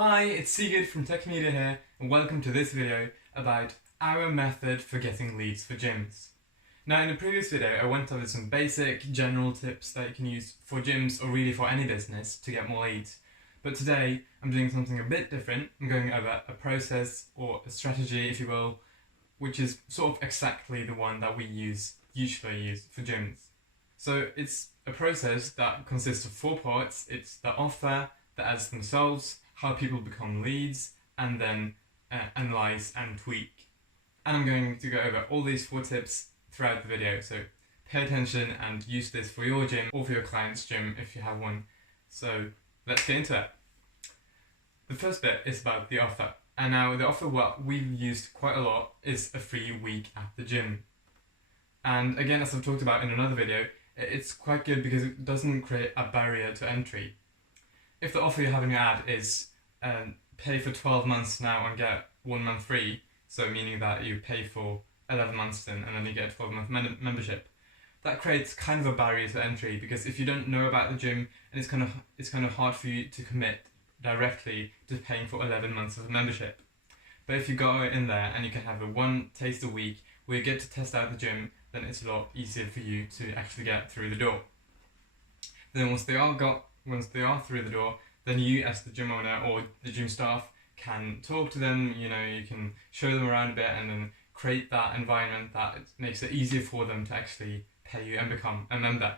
Hi, it's Sigurd from Tecc here, and welcome to this video about our method for getting leads for gyms. Now, in the previous video, I went over some basic general tips that you can use for gyms or really for any business to get more leads. But today, I'm doing something a bit different. I'm going over a process or a strategy, if you will, which is sort of exactly the one that we usually use for gyms. So it's a process that consists of 4 parts. It's the offer, the ads themselves, how people become leads, and then analyze and tweak. And I'm going to go over all these 4 tips throughout the video, so pay attention and use this for your gym or for your client's gym if you have one. So let's get into it. The first bit is about the offer. And now the offer what we've used quite a lot is a free week at the gym. And again, as I've talked about in another video, it's quite good because it doesn't create a barrier to entry. If the offer you have in your ad is pay for 12 months now and get 1 month free, so meaning that you pay for 11 months and then you get a 12-month membership, that creates kind of a barrier to entry, because if you don't know about the gym, and it's kind of hard for you to commit directly to paying for 11 months of a membership. But if you go in there and you can have a 1 taste a week where you get to test out the gym, then it's a lot easier for you to actually get through the door. Then once they are through the door, then you as the gym owner or the gym staff can talk to them, you can show them around a bit and then create that environment that makes it easier for them to actually pay you and become a member.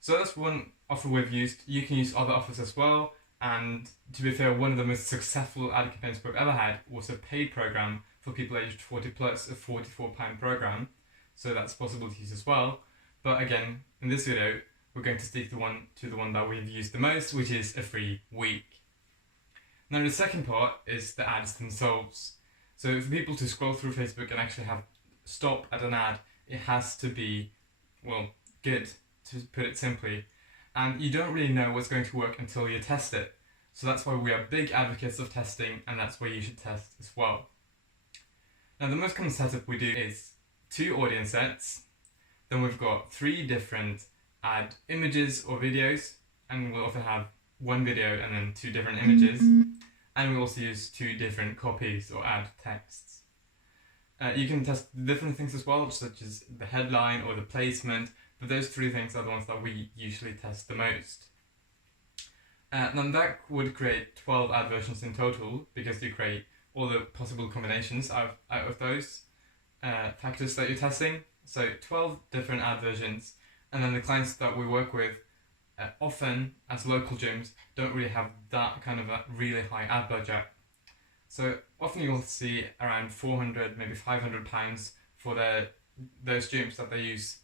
So that's one offer we've used. You can use other offers as well, and to be fair, one of the most successful ad campaigns we've ever had was a paid program for people aged 40 plus, a £44 program, so that's possible to use as well. But again, in this video, we're going to stick to the one that we've used the most, which is a free week. Now the second part is the ads themselves. So for people to scroll through Facebook and actually stop at an ad, it has to be, well, good, to put it simply. And you don't really know what's going to work until you test it. So that's why we are big advocates of testing, and that's why you should test as well. Now the most common setup we do is 2 audience sets, then we've got 3 different ad images or videos, and we'll often have 1 video and then 2 different images, and we also use 2 different copies or ad texts. You can test different things as well, such as the headline or the placement, but those 3 things are the ones that we usually test the most. Then that would create 12 ad versions in total, because you create all the possible combinations out of those factors that you're testing. So 12 different ad versions, and then the clients that we work with often, as local gyms, don't really have that kind of a really high ad budget. So often you'll see around 400, maybe £500 for those gyms that they use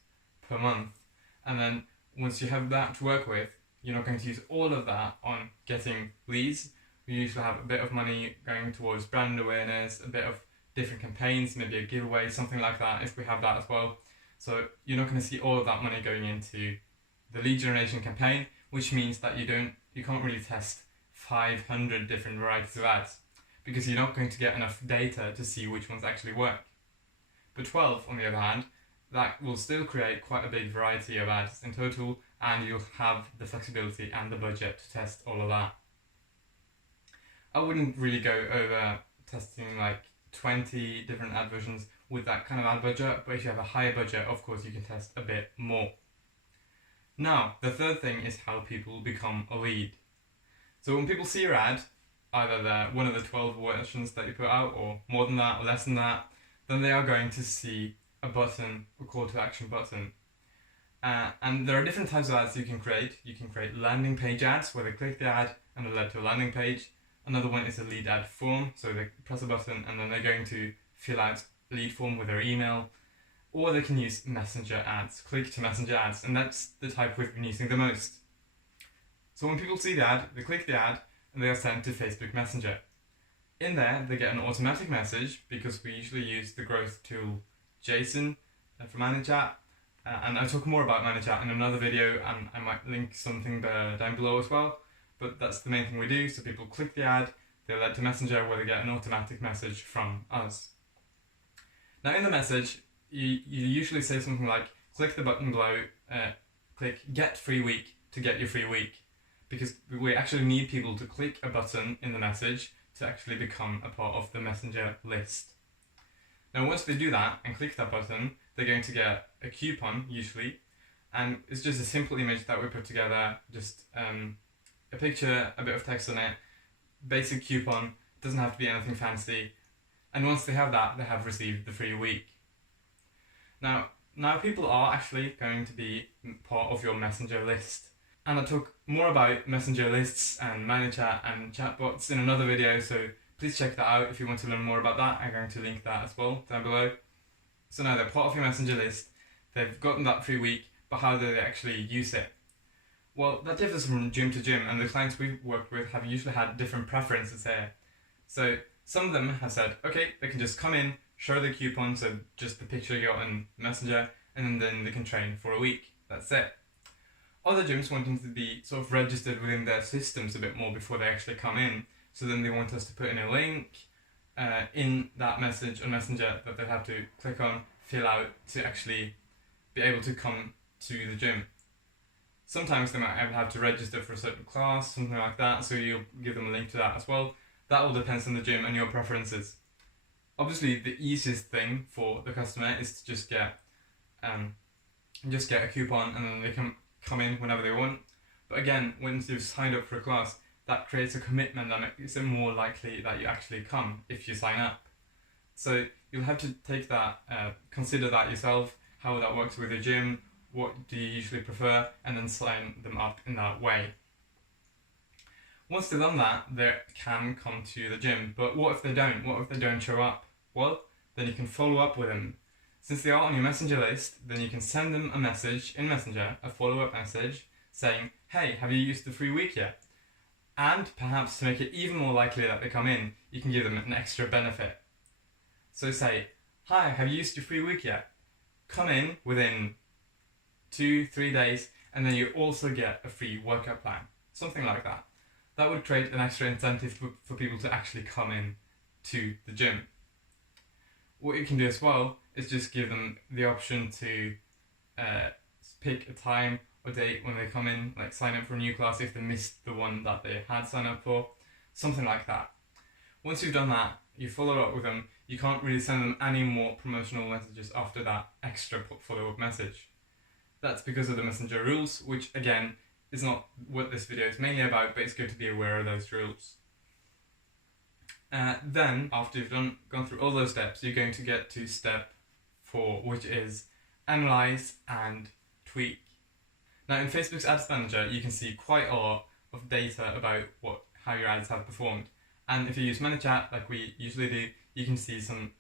per month. And then once you have that to work with, you're not going to use all of that on getting leads. We usually have a bit of money going towards brand awareness, a bit of different campaigns, maybe a giveaway, something like that, if we have that as well. So you're not going to see all of that money going into the lead generation campaign, which means that you can't really test 500 different varieties of ads, because you're not going to get enough data to see which ones actually work. But 12, on the other hand, that will still create quite a big variety of ads in total, and you'll have the flexibility and the budget to test all of that. I wouldn't really go over testing like 20 different ad versions with that kind of ad budget, but if you have a higher budget, of course you can test a bit more. Now, the third thing is how people become a lead. So when people see your ad, either one of the 12 versions that you put out, or more than that, or less than that, then they are going to see a button, a call to action button. And there are different types of ads you can create. You can create landing page ads, where they click the ad and they're led to a landing page. Another one is a lead ad form, so they press a button and then they're going to fill out a lead form with their email. Or they can use messenger ads, click to messenger ads, and that's the type we've been using the most. So when people see the ad, they click the ad and they are sent to Facebook Messenger. In there, they get an automatic message, because we usually use the growth tool Jason for ManageChat. And I'll talk more about ManageChat in another video, and I might link something down below as well. But that's the main thing we do. So people click the ad, they're led to Messenger, where they get an automatic message from us. Now in the message, you usually say something like, click the button below, click get free week to get your free week. because we actually need people to click a button in the message to actually become a part of the messenger list. Now once they do that and click that button, they're going to get a coupon usually, and it's just a simple image that we put together, just a picture, a bit of text on it, basic coupon, doesn't have to be anything fancy, and once they have that, they have received the free week. Now people are actually going to be part of your messenger list, and I talk more about messenger lists and ManyChat and chatbots in another video, so please check that out if you want to learn more about that. I'm going to link that as well down below. So now they're part of your messenger list, they've gotten that free week, but how do they actually use it? Well, that differs from gym to gym, and the clients we've worked with have usually had different preferences here. So some of them have said, okay, they can just come in, show the coupon, so just the picture you got on Messenger, and then they can train for a week. That's it. Other gyms want them to be sort of registered within their systems a bit more before they actually come in. So then they want us to put in a link in that message on Messenger that they have to click on, fill out to actually be able to come to the gym. Sometimes they might have to register for a certain class, something like that, so you'll give them a link to that as well. That all depends on the gym and your preferences. Obviously, the easiest thing for the customer is to just get a coupon, and then they can come in whenever they want. But again, once you've signed up for a class, that creates a commitment that makes it more likely that you actually come if you sign up. So you'll have to take that, consider that yourself, how that works with your gym, what do you usually prefer, and then sign them up in that way. Once they've done that, they can come to the gym. But what if they don't? What if they don't show up? Well, then you can follow up with them. Since they are on your messenger list, then you can send them a message in Messenger, a follow-up message, saying, hey, have you used the free week yet? And perhaps to make it even more likely that they come in, you can give them an extra benefit. So say, hi, have you used your free week yet? Come in within 2-3 days, and then you also get a free workout plan. Something like that. That would create an extra incentive for people to actually come in to the gym. What you can do as well is just give them the option to pick a time or date when they come in, like sign up for a new class if they missed the one that they had signed up for, something like that. Once you've done that, you follow up with them, you can't really send them any more promotional messages after that extra follow-up message. That's because of the Messenger rules, which again is not what this video is mainly about, but it's good to be aware of those rules. Then, after you've gone through all those steps, you're going to get to step 4, which is analyze and tweak. Now in Facebook's Ads Manager, you can see quite a lot of data about how your ads have performed. And if you use ManyChat, like we usually do, you can see some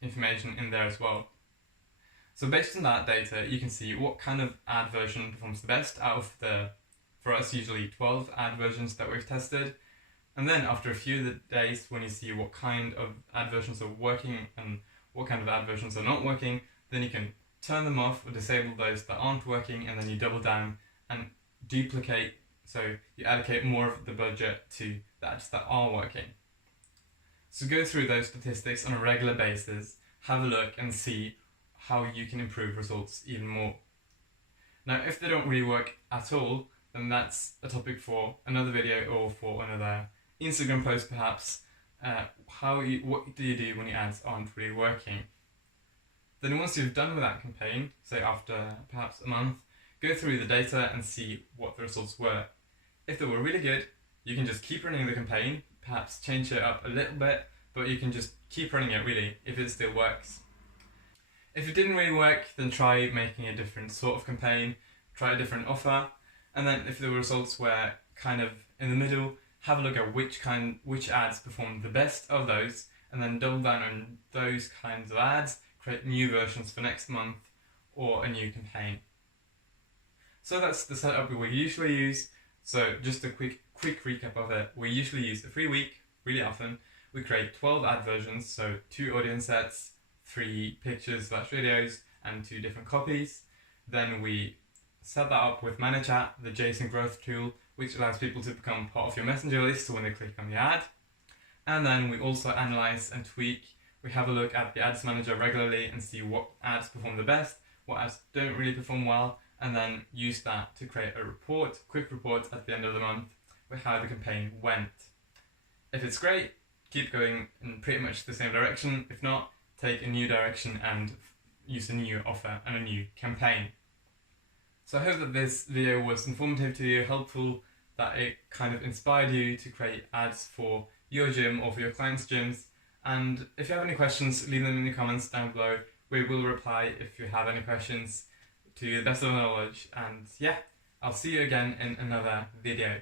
information in there as well. So based on that data, you can see what kind of ad version performs the best out of the, for us, usually 12 ad versions that we've tested. And then after a few days, when you see what kind of ad versions are working and what kind of ad versions are not working, then you can turn them off or disable those that aren't working, and then you double down and duplicate, so you allocate more of the budget to the ads that are working. So go through those statistics on a regular basis, have a look and see how you can improve results even more. Now if they don't really work at all, then that's a topic for another video or for another Instagram post perhaps. What do you do when your ads aren't really working? Then once you've done with that campaign, say after perhaps a month, go through the data and see what the results were. If they were really good, you can just keep running the campaign, perhaps change it up a little bit, but you can just keep running it really if it still works. If it didn't really work, then try making a different sort of campaign, try a different offer, and then if the results were kind of in the middle, have a look at which ads performed the best of those, and then double down on those kinds of ads, create new versions for next month or a new campaign. So that's the setup we usually use. So just a quick recap of it. We usually use a free week really often. We create 12 ad versions, so 2 audience sets, 3 pictures/videos, and 2 different copies. Then we set that up with ManyChat, the JSON growth tool, which allows people to become part of your messenger list when they click on the ad. And then we also analyze and tweak. We have a look at the Ads Manager regularly and see what ads perform the best, what ads don't really perform well, and then use that to create a quick report at the end of the month with how the campaign went. If it's great, keep going in pretty much the same direction. If not, take a new direction and use a new offer and a new campaign. So I hope that this video was informative to you, helpful, that it kind of inspired you to create ads for your gym or for your clients' gyms. And if you have any questions, leave them in the comments down below. We will reply if you have any questions to the best of our knowledge. And yeah, I'll see you again in another video.